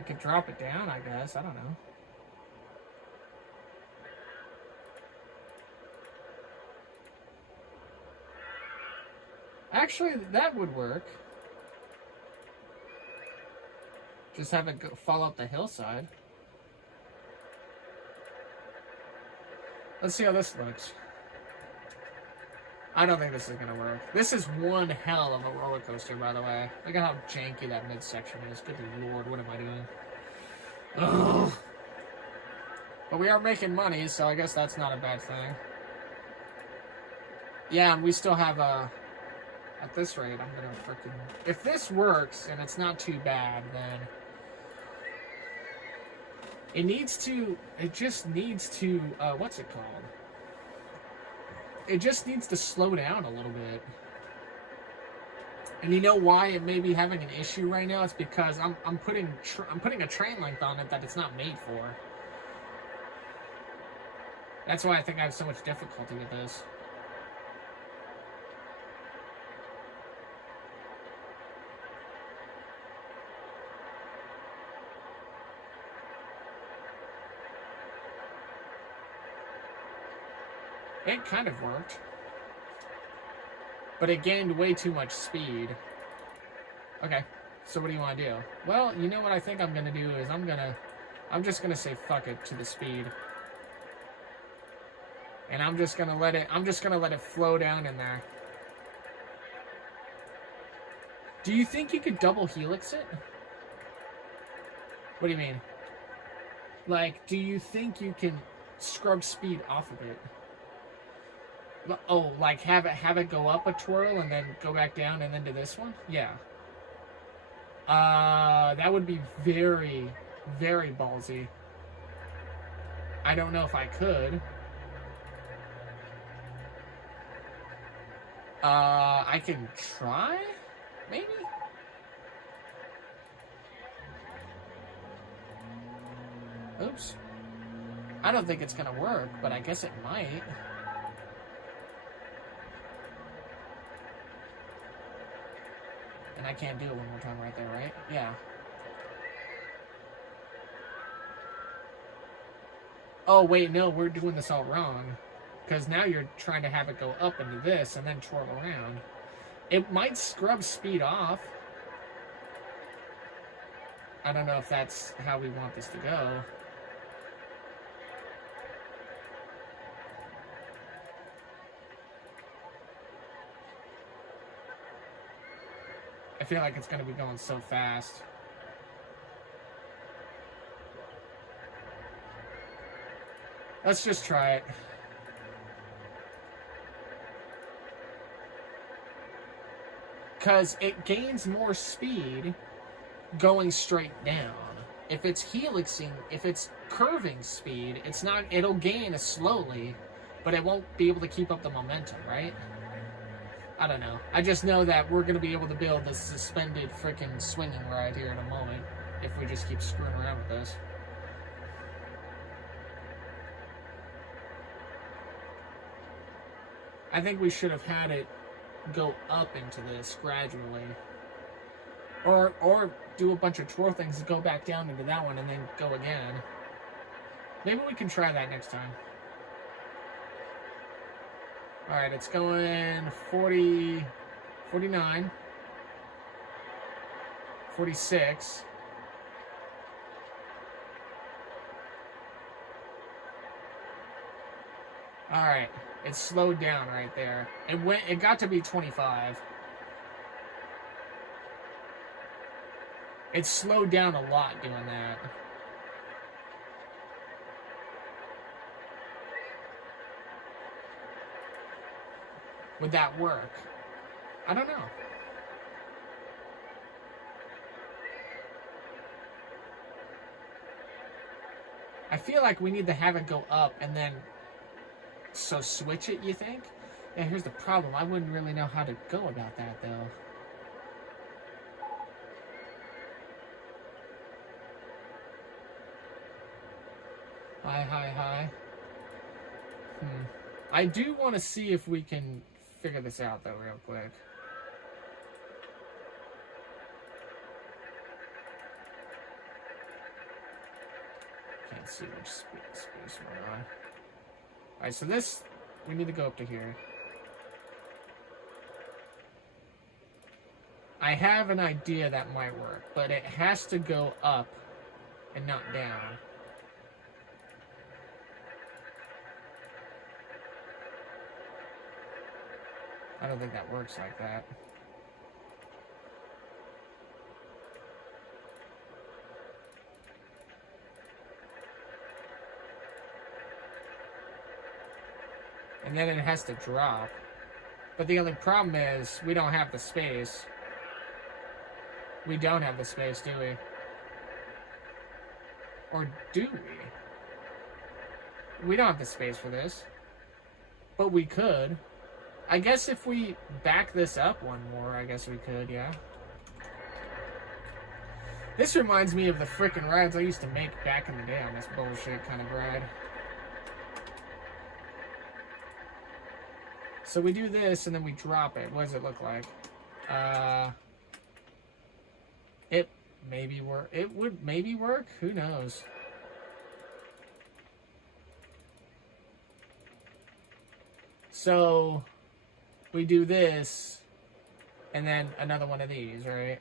I could drop it down, I guess. I don't know. Actually, that would work. Just have it fall up the hillside. Let's see how this looks. I don't think this is going to work. This is one hell of a roller coaster, by the way. Look at how janky that midsection is. Good lord, what am I doing? Ugh. But we are making money, so I guess that's not a bad thing. Yeah, and we still have a... At this rate, I'm going to freaking... If this works, and it's not too bad, then... It needs to... It just needs to... what's it called? It just needs to slow down a little bit. And you know why it may be having an issue right now? It's because I'm putting a train length on it that it's not made for. That's why I think I have so much difficulty with this. It kind of worked. But it gained way too much speed. Okay, so what do you want to do? Well, you know what I think I'm going to do is I'm just going to say fuck it to the speed. And I'm just going to let it flow down in there. Do you think you could double helix it? What do you mean? Like, do you think you can scrub speed off of it? Oh, like have it go up a twirl and then go back down and then to this one? Yeah. That would be very, very ballsy. I don't know if I could. I can try? Maybe? Oops. I don't think it's gonna work, but I guess it might. And I can't do it one more time right there, right? Yeah. Oh, wait, no, we're doing this all wrong. Because now you're trying to have it go up into this and then twirl around. It might scrub speed off. I don't know if that's how we want this to go. I feel like it's going to be going so fast. Let's just try it. Because it gains more speed going straight down. If it's helixing, if it's curving speed, it'll gain slowly, but it won't be able to keep up the momentum, right? I don't know. I just know that we're going to be able to build this suspended freaking swinging ride here in a moment if we just keep screwing around with this. I think we should have had it go up into this gradually. Or do a bunch of twirl things and go back down into that one and then go again. Maybe we can try that next time. Alright, it's going 40, 49, 46. Alright, it slowed down right there. It got to be 25. It slowed down a lot doing that. Would that work? I don't know. I feel like we need to have it go up and then... So switch it, you think? Yeah, here's the problem. I wouldn't really know how to go about that, though. Hi. I do want to see if we can figure this out, though, real quick. Let's see which space we're on. Alright, so this, we need to go up to here. I have an idea that might work, but it has to go up and not down. I don't think that works like that. And then it has to drop. But the only problem is we don't have the space. We don't have the space, do we? Or do we? We don't have the space for this. But we could. I guess if we back this up one more, I guess we could, yeah. This reminds me of the frickin' rides I used to make back in the day on this bullshit kind of ride. So we do this and then we drop it. What does it look like? It maybe work. It would maybe work. Who knows? So we do this and then another one of these, right?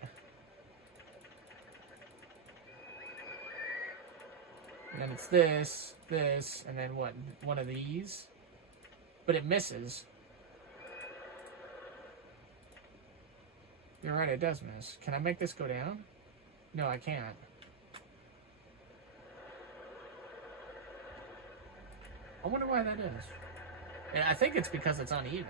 And then it's this, and then what? One of these? But it misses. You're right, it does miss. Can I make this go down? No, I can't. I wonder why that is. Yeah, I think it's because it's uneven.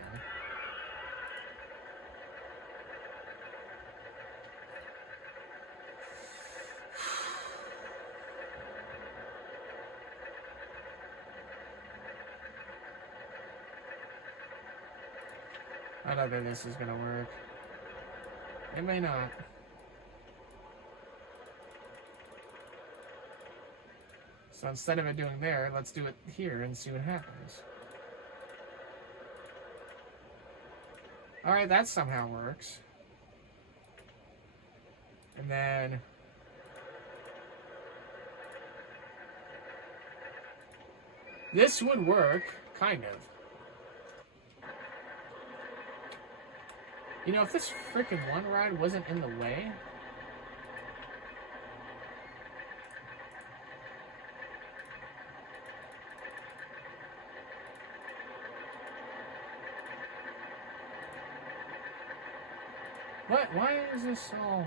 I don't think this is gonna work. It may not. So instead of it doing there, let's do it here and see what happens. Alright, that somehow works. And then... this would work, kind of. You know, if this freaking one ride wasn't in the way... What? Why is this all...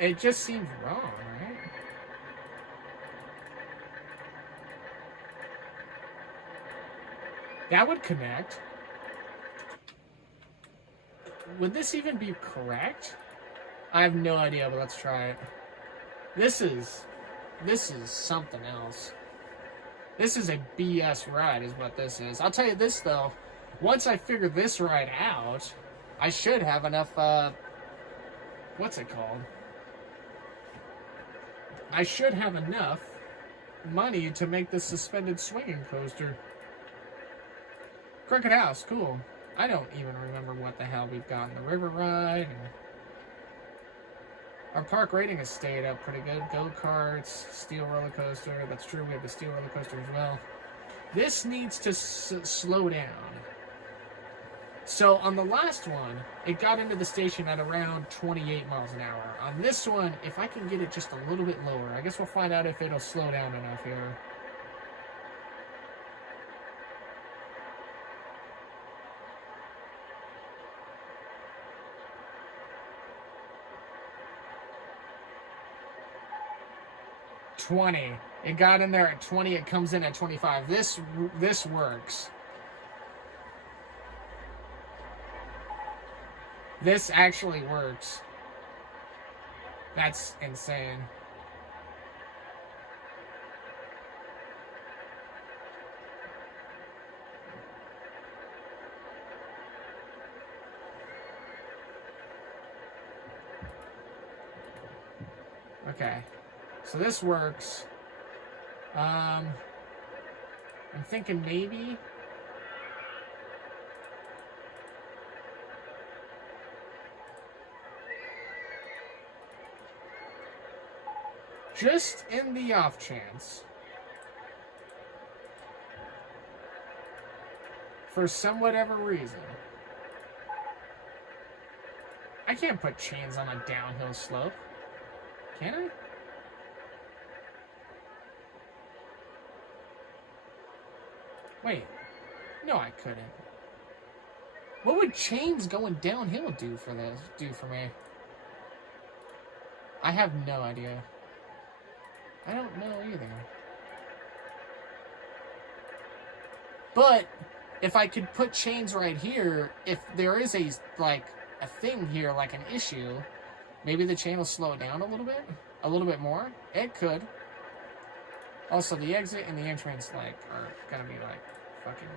It just seems wrong, right? That would connect. Would this even be correct? I have no idea, but let's try it. This is something else. This is a BS ride is what this is. I'll tell you this, though. Once I figure this ride out, I should have enough, what's it called? I should have enough money to make this suspended swinging coaster. Crooked House, cool. I don't even remember what the hell we've got in the river ride. Our park rating has stayed up pretty good. Go-karts, steel roller coaster. That's true, we have the steel roller coaster as well. This needs to slow down. So on the last one, it got into the station at around 28 miles an hour. On this one, if I can get it just a little bit lower, I guess we'll find out if it'll slow down enough here. $20. It got in there at 20. It comes in at 25. This works. This actually works. That's insane. Okay. So this works. I'm thinking maybe... just in the off chance For some whatever reason. I can't put chains on a downhill slope. Can I? Wait. No, I couldn't. What would chains going downhill do for me? I have no idea. I don't know either. But if I could put chains right here, if there is a thing here, like an issue, maybe the chain will slow down a little bit more. It could. Also, the exit and the entrance are gonna be fucking.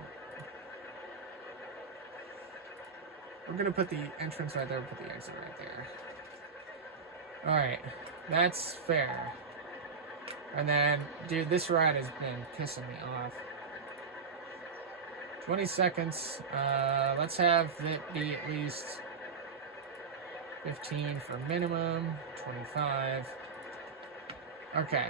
We're gonna put the entrance right there, put the exit right there. Alright, that's fair. And then, dude, this ride has been pissing me off. 20 seconds. Let's have it be at least 15 for minimum. 25. Okay.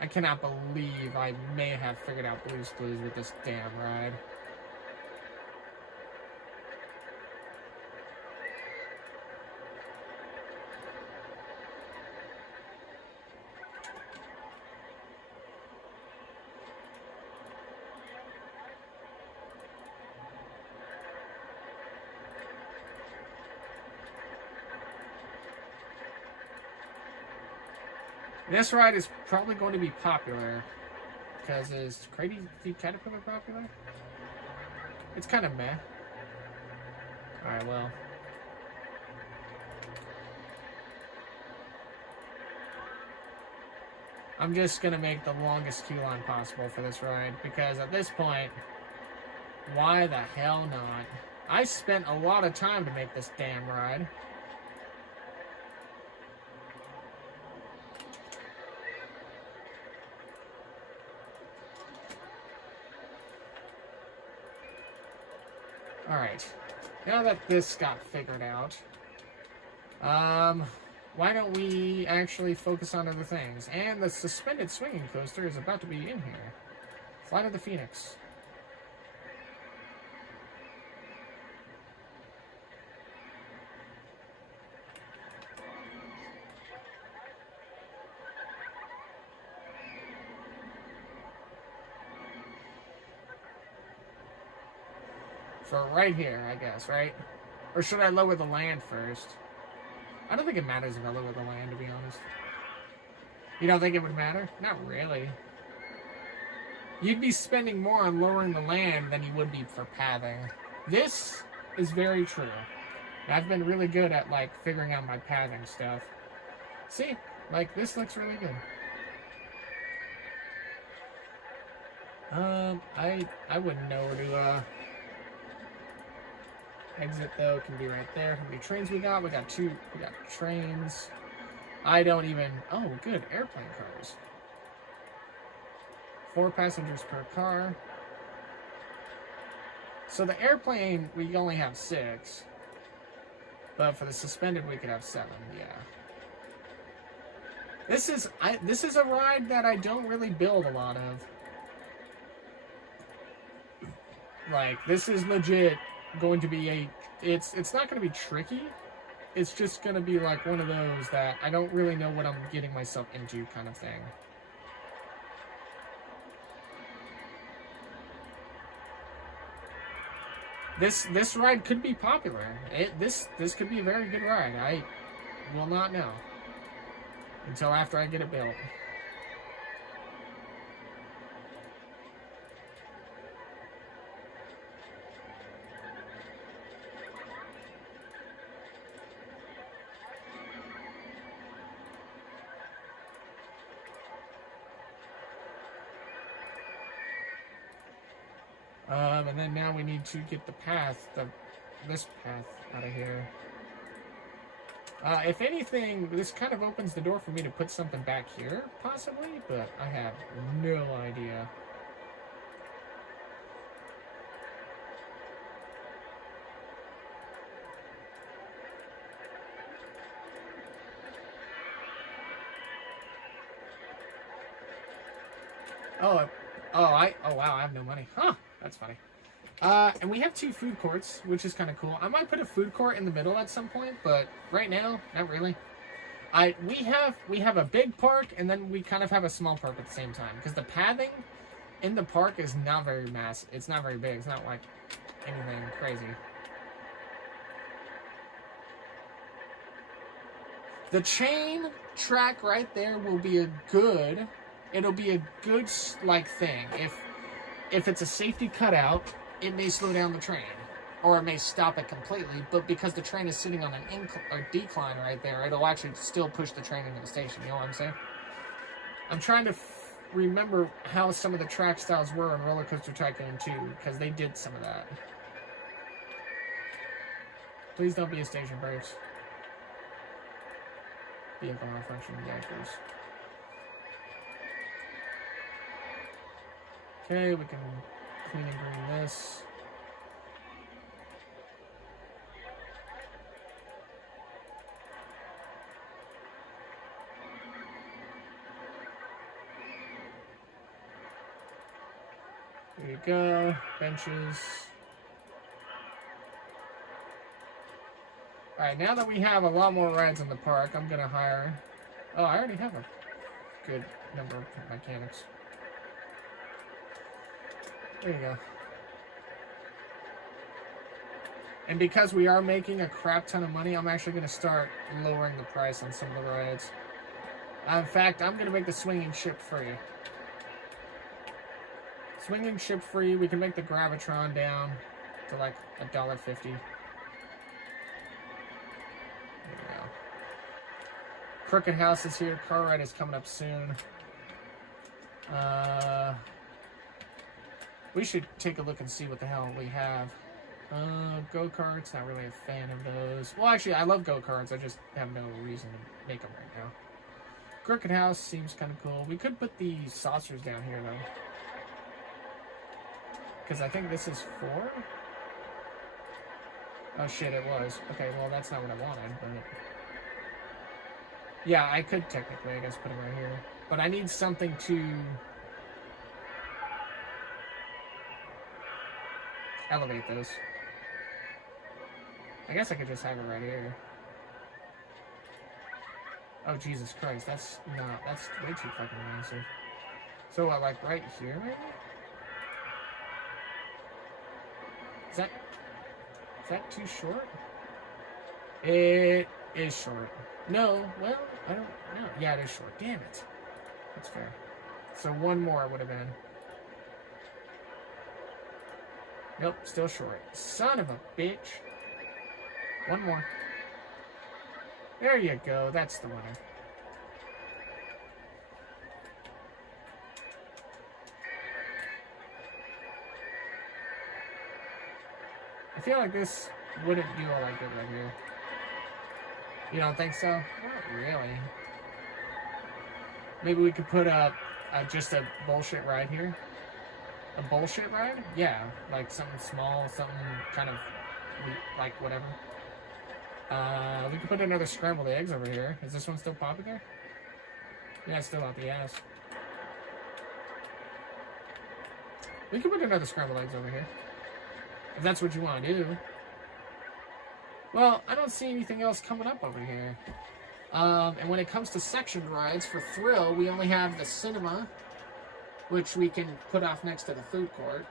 I cannot believe I may have figured out Blue's Clues with this damn ride. This ride is probably going to be popular because is Crazy Caterpillar popular? It's kind of meh. Alright, well. I'm just going to make the longest queue line possible for this ride because at this point, why the hell not? I spent a lot of time to make this damn ride. Alright, now that this got figured out, why don't we actually focus on other things? And the suspended swinging coaster is about to be in here. Flight of the Phoenix. For right here, I guess, right? Or should I lower the land first? I don't think it matters if I lower the land, to be honest. You don't think it would matter? Not really. You'd be spending more on lowering the land than you would be for pathing. This is very true. I've been really good at, figuring out my pathing stuff. See? This looks really good. I wouldn't know where to, exit, though, can be right there. How many trains we got? We got trains. I don't even... Oh, good. Airplane cars. 4 passengers per car. So the airplane, we only have 6. But for the suspended, we could have 7. Yeah. This is a ride that I don't really build a lot of. This is legit going to be it's not going to be tricky. It's just going to be one of those that I don't really know what I'm getting myself into kind of thing. This ride could be popular. This could be a very good ride. I will not know until after I get it built. And then now we need to get the path, this path out of here. If anything, this kind of opens the door for me to put something back here, possibly, but I have no idea. Oh, oh, wow, I have no money. Huh, that's funny. And we have 2 food courts, which is kind of cool. I might put a food court in the middle at some point, but right now, not really. We have a big park, and then we kind of have a small park at the same time, because the pathing in the park is not very massive. It's not very big. It's not like anything crazy. The chain track right there will be a good. It'll be a good like thing. If it's a safety cutout, it may slow down the train, or it may stop it completely. But because the train is sitting on an decline right there, it'll actually still push the train into the station. You know what I'm saying? I'm trying to remember how some of the track styles were in Roller Coaster Tycoon 2, because they did some of that. Please don't be a station brakes. Vehicle malfunction reactors. Okay, we can clean and green this. There you go. Benches. Alright, now that we have a lot more rides in the park, I'm going to hire... Oh, I already have a good number of mechanics. There you go. And because we are making a crap ton of money, I'm actually going to start lowering the price on some of the rides. In fact, I'm going to make the swinging ship free. Swinging ship free, we can make the Gravitron down to like $1.50. Crooked House is here. Car ride is coming up soon. We should take a look and see what the hell we have. Go-karts, not really a fan of those. Well, actually, I love go-karts. I just have no reason to make them right now. Crooked House seems kind of cool. We could put the saucers down here, though. Because I think this is 4? Oh, shit, it was. Okay, well, that's not what I wanted, but... Yeah, I could technically, I guess, put them right here. But I need something to elevate those. I guess I could just have it right here. Oh, Jesus Christ, that's way too fucking massive. So, like, right here, maybe? Is that too short? It is short. No, well, I don't know. Yeah, it is short. Damn it. That's fair. So one more would have been. Nope, still short. Son of a bitch. One more. There you go. That's the winner. I feel like this wouldn't do all that good right here. You don't think so? Not really. Maybe we could put just a bullshit ride here. A bullshit ride? Yeah, like something small, something kind of like whatever. We could put another scrambled eggs over here. Is this one still popular? Yeah, it's still out the ass. We could put another scrambled eggs over here. If that's what you want to do. Well, I don't see anything else coming up over here. And when it comes to section rides for Thrill, we only have the cinema, which we can put off next to the food court,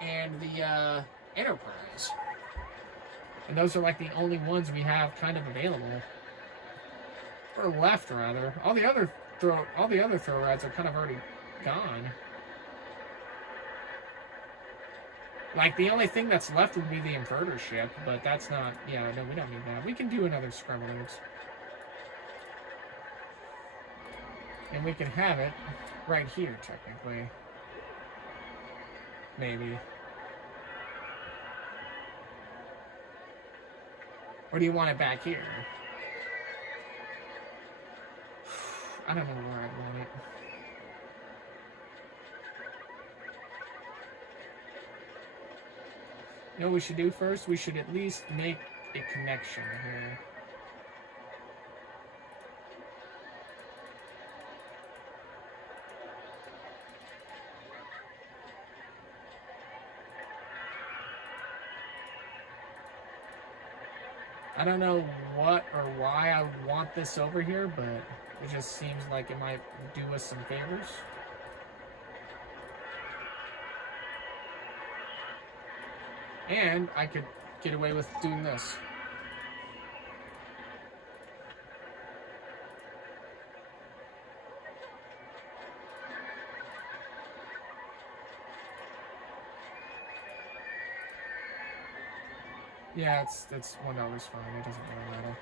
and the Enterprise. And those are like the only ones we have kind of available. Or left, rather. All the other thrill rides are kind of already gone. Like, the only thing that's left would be the inverter ship, but that's not... Yeah, no, we don't need that. We can do another scrambled eggs. And we can have it right here, technically. Maybe. Or do you want it back here? I don't know where I'd want it. You know what we should do first? We should at least make a connection here. I don't know what or why I want this over here, but it just seems like it might do us some favors. And I could get away with doing this. Yeah, it's $1 fine. It doesn't really matter.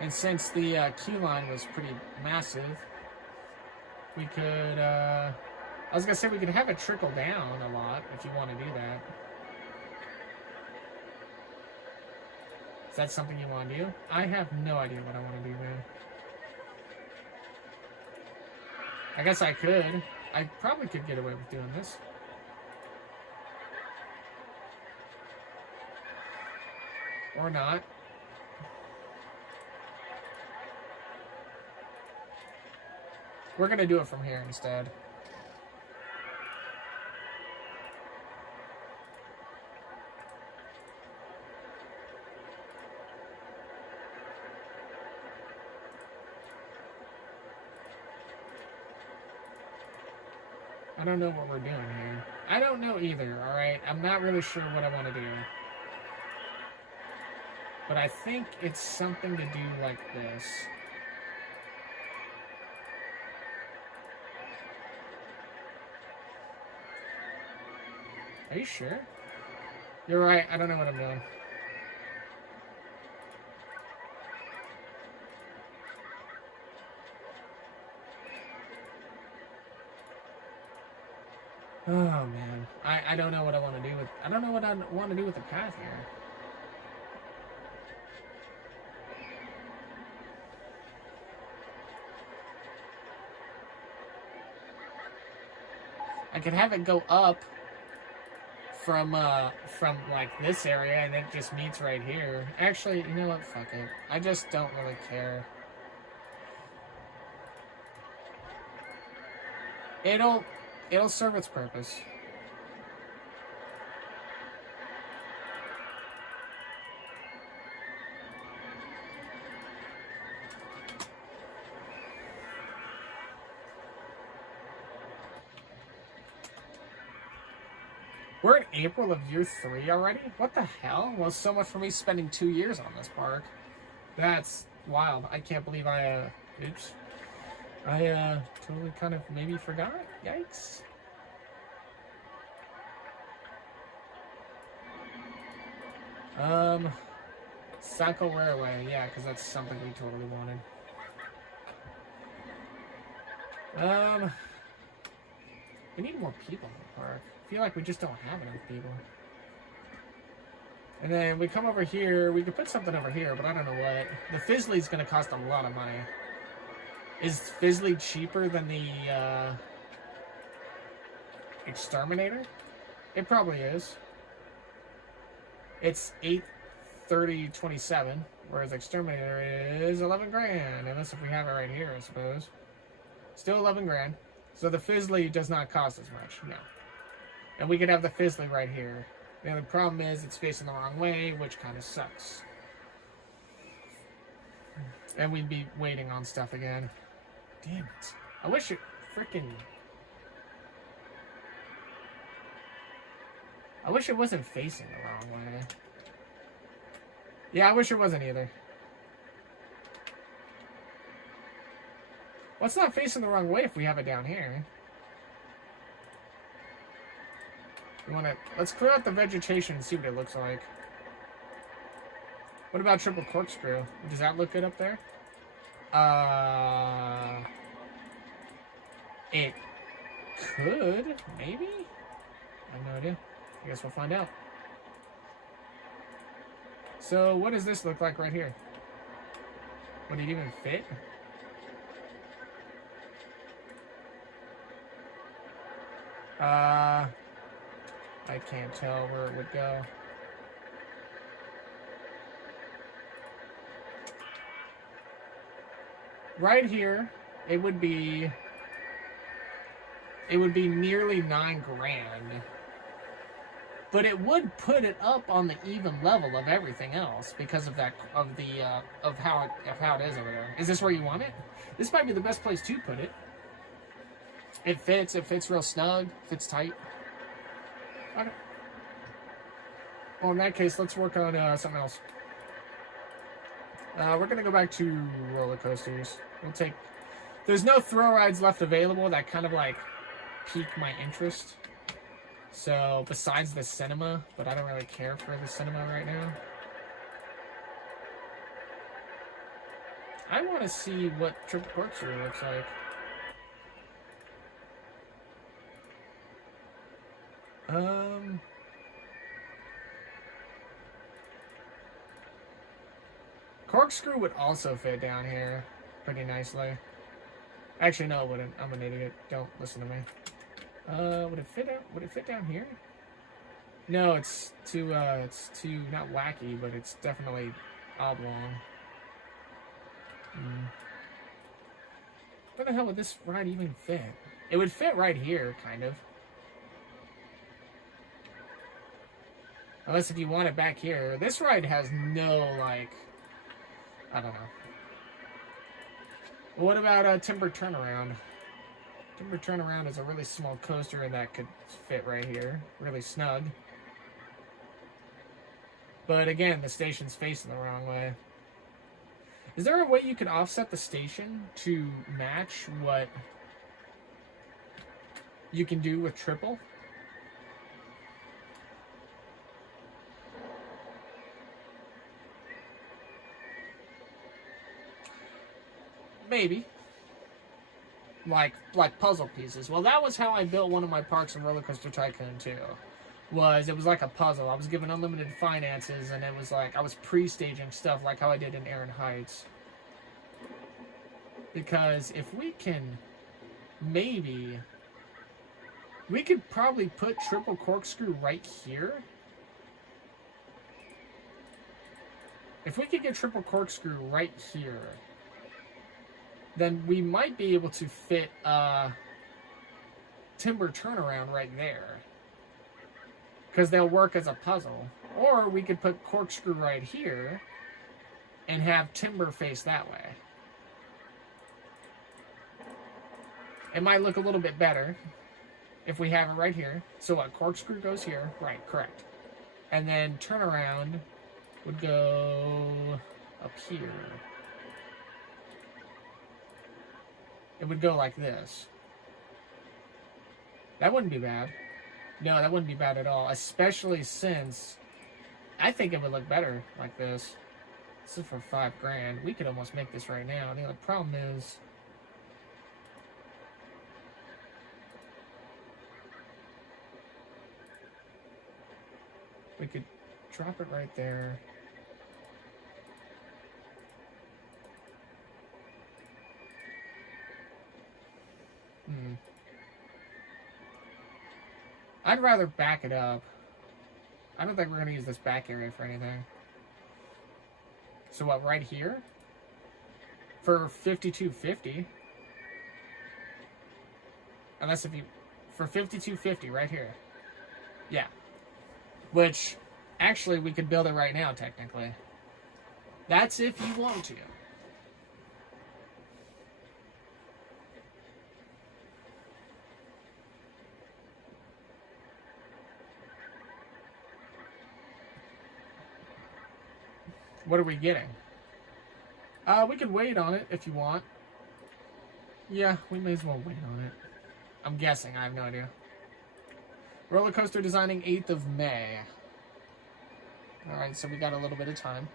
And since the queue line was pretty massive, we could, I was gonna say we could have it trickle down a lot if you want to do that. Is that something you want to do? I have no idea what I want to do, man. I guess I could. I probably could get away with doing this. Or not. We're gonna do it from here instead. I don't know what we're doing here. I don't know either, alright? I'm not really sure what I want to do. But I think it's something to do like this. Are you sure? You're right, I don't know what I'm doing. Oh man, I don't know what I want to do with. I don't know what I want to do with the path here. I could have it go up from like this area, and it just meets right here. Actually, you know what? Fuck it. I just don't really care. It'll serve its purpose. We're in April of year 3 already? What the hell? Well, so much for me spending 2 years on this park. That's wild. I can't believe oops. I totally kind of maybe forgot. Yikes. Cycle Railway. Yeah, because that's something we totally wanted. We need more people in the park. I feel like we just don't have enough people. And then we come over here. We could put something over here, but I don't know what. The Fizzly's going to cost a lot of money. Is Fizzly cheaper than the Exterminator? It probably is. It's $830.27, whereas Exterminator is 11 grand. Unless if we have it right here, I suppose. Still 11 grand. So the Fizzly does not cost as much, no. And we could have the Fizzly right here. The only problem is it's facing the wrong way, which kind of sucks. And we'd be waiting on stuff again. Damn it. I wish it freaking... I wish it wasn't facing the wrong way. Yeah, I wish it wasn't either. Well, it's not facing the wrong way if we have it down here. Let's clear out the vegetation and see what it looks like. What about triple corkscrew? Does that look good up there? It could, maybe? I have no idea. I guess we'll find out. So, what does this look like right here? Would it even fit? I can't tell where it would go. Right here, it would be it would be nearly $9,000. But it would put it up on the even level of everything else because of that of how it is over there. Is this where you want it? This might be the best place to put it. It fits. It fits real snug. Fits tight. Okay. Well, in that case, let's work on something else. We're gonna go back to roller coasters. We'll take. There's no thrill rides left available that kind of like pique my interest. So, besides the cinema, but I don't really care for the cinema right now. I want to see what Triple Corkscrew looks like. Corkscrew would also fit down here pretty nicely. Actually, no, it wouldn't. I'm an idiot. Don't listen to me. Would it fit out? Would it fit down here? No, it's too not wacky, but it's definitely oblong. Where the hell would this ride even fit? It would fit right here, kind of. Unless if you want it back here. This ride has no, like, I don't know. Well, what about Timber Turnaround? Timber Turnaround is a really small coaster that could fit right here. Really snug. But again, the station's facing the wrong way. Is there a way you could offset the station to match what you can do with triple? Maybe. Like puzzle pieces. Well, that was how I built one of my parks in Roller Coaster Tycoon too. It was like a puzzle. I was given unlimited finances, and it was like I was pre-staging stuff like how I did in Aaron Heights. Because if we can, maybe we could probably put Triple Corkscrew right here. If we could get Triple Corkscrew right here, then we might be able to fit Timber Turnaround right there. Because they'll work as a puzzle. Or we could put Corkscrew right here and have Timber face that way. It might look a little bit better if we have it right here. So what, Corkscrew goes here? Right, correct. And then Turnaround would go up here. It would go like this. That wouldn't be bad. No, that wouldn't be bad at all. Especially since I think it would look better like this. This is for $5,000. We could almost make this right now. The only problem is we could drop it right there. I'd rather back it up. I don't think we're going to use this back area for anything. So what, right here? For $5,250. Unless if you... For $5,250 right here. Yeah. Which, actually, we could build it right now, technically. That's if you want to. What are we getting? We can wait on it if you want. Yeah, we may as well wait on it. I'm guessing. I have no idea. Roller coaster designing 8th of May. Alright, so we got a little bit of time.